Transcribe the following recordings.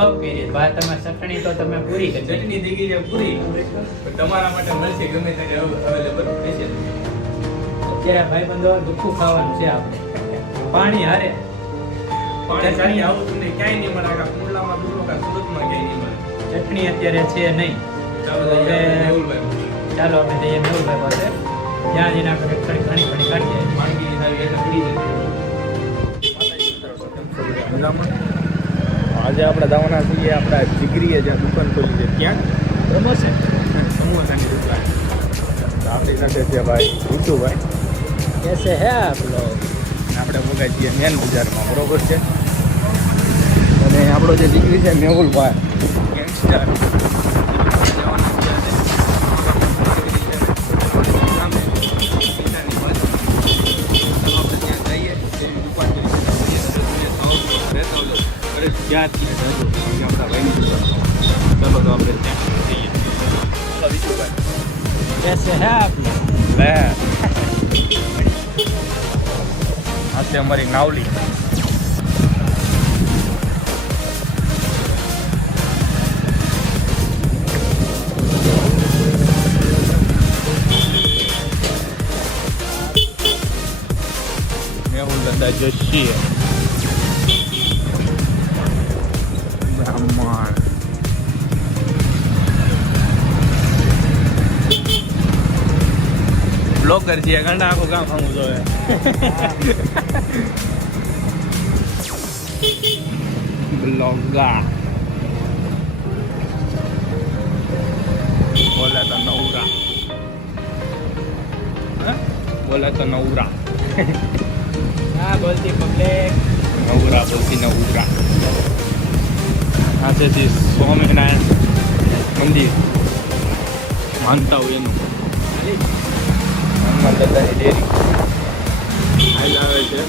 તમે ચટણી તો તમે પૂરી કરી ચટણી થઈ ગઈ છે પૂરી. તમારા માટે મળશે ગમે ત્યારે અવેલેબલ રહેશે. અત્યારે ભાઈ બંધો દુખું ખાવાનું છે આપણે. પાણી હારે. પાણી ચાલી આવું તમને ક્યાંય નહીં મળે. કુંડલામાં દૂરો કા સુરતમાં ક્યાંય નહીં મળે. ચટણી અત્યારે છે નહીં. ચાલો અમે જઈએ મેહુલભાઈ પાસે. ત્યાં જઈને આપણે થોડી ઘણી ઘણી કાઢીએ માંગી જાય. જે આપણે દાવાના છીએ આપણા જીગરીએ જે દુકાન ખોલી છે ત્યાં પ્રમોશે સમોસાની દુકાન. આપણી સાથે છે ભાઈ ઋતુભાઈ. કેસે હે આપણો. આપણે મગાઈ છીએ મેન બજારમાં બરોબર છે? અને આપણો જે દીકરી છે મેહુલભાઈ ગેંગસ્ટર વિદ્યાર્થી ધંધો કે આપણા વૈજ્ઞાનિક તબક્કો આપણે ત્યાં જઈએ કેસે હે આપણે લે આ છે અમારી નાવલી મેહુલ દત્તા જોશી Wow. બ્લોક કરી છે ઘણા આખું ગામ ખાવું જોઈએ બ્લોગા બોલા તો નવરા બોલા તો નવરા હા બોલતી પબ્લિક નવરા બોલતી નવરા આ છે જે સ્વામિનારાયણ મંદિર માનતા હોય એનું. હનુમાન દાદાની ડેરી. આવે છે.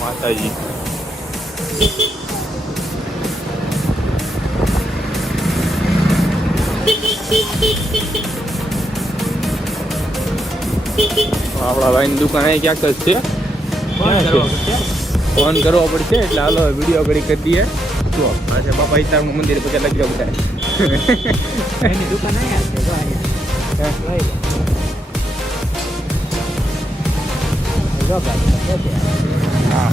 માતાજી. આપણા ભાઈની દુકાન ક્યાંક જ છે. ફોન કરવો પડશે એટલે હાલો વીડિયો ઘડી કરી દઈએ. જો આ છે બાપા ઈતારનું મંદિર પછી લખી બધા. એની દુકાન હા.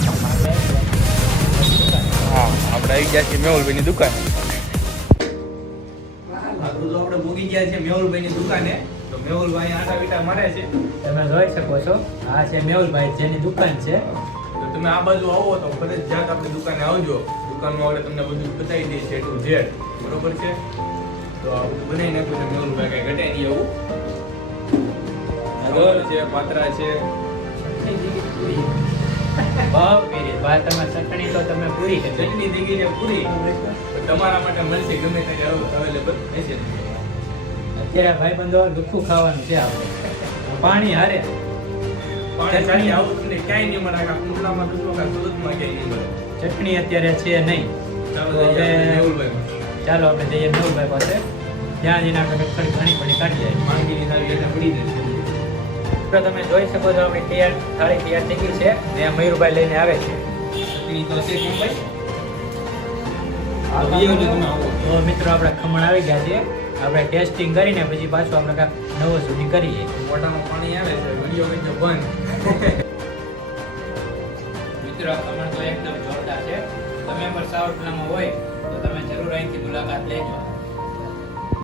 હા. આપણે આવી ગયા છીએ મેહુલભાઈની દુકાન. આપણે ભૂગી ગયા છીએ મેહુલભાઈની દુકાને. તો મેહુલભાઈ આટા વીટા મારે છે. તમે જોઈ શકો છો આ છે મેહુલભાઈ જેની દુકાન છે. તમે આ બાજુ આવો તો ફરજિયાત આપણી દુકાને આવજો દુકાનમાં આપણે તમને બધું બતાવી દઈએ છે ટુ ઝેડ બરોબર છે? તો આવું બનાવી નાખ્યું છે ભાઈ કઈ ઘટે નહીં એવું ઘર છે પાત્રા છે. તમારા માટે મળશે ગમે ત્યારે અવેલેબલ હશે. અત્યારે ભાઈ બંધો દુખું ખાવાનું છે આપણે પાણી હારે. ચાલી આવું ક્યાંય નહીં મળે આ કુંડલામાં દૂરો કા સુરતમાં ક્યાંય નહીં મળે. ચટણી અત્યારે છે નહીં. ચાલો હવે- ચાલો આપણે જઈએ મેહુલભાઈ પાસે. ત્યાં જઈને આપણે થોડી ઘણી ઘણી કાઢીએ માંગીની થાળી એટલે પડી જશે. તો તમે જોઈ શકો છો આપણી તૈયાર થાળી તૈયાર થઈ ગઈ છે ને મયુરભાઈ લઈને આવે છે. ચટણી તો છે તો મિત્રો આપણે ખમણ આવી ગયા છે. આપણે ટેસ્ટિંગ કરીને પછી પાછું આપણે કાંઈક નવો સુધી કરીએ. મોટામાં પાણી આવે છે વીડિયો વીડિયો બંધ. મિત્રો ખમણ તો એકદમ જોરદાર છે. તમે પણ સાવરકુલામાં હોય તો તમે જરૂર અહીંથી મુલાકાત લેજો.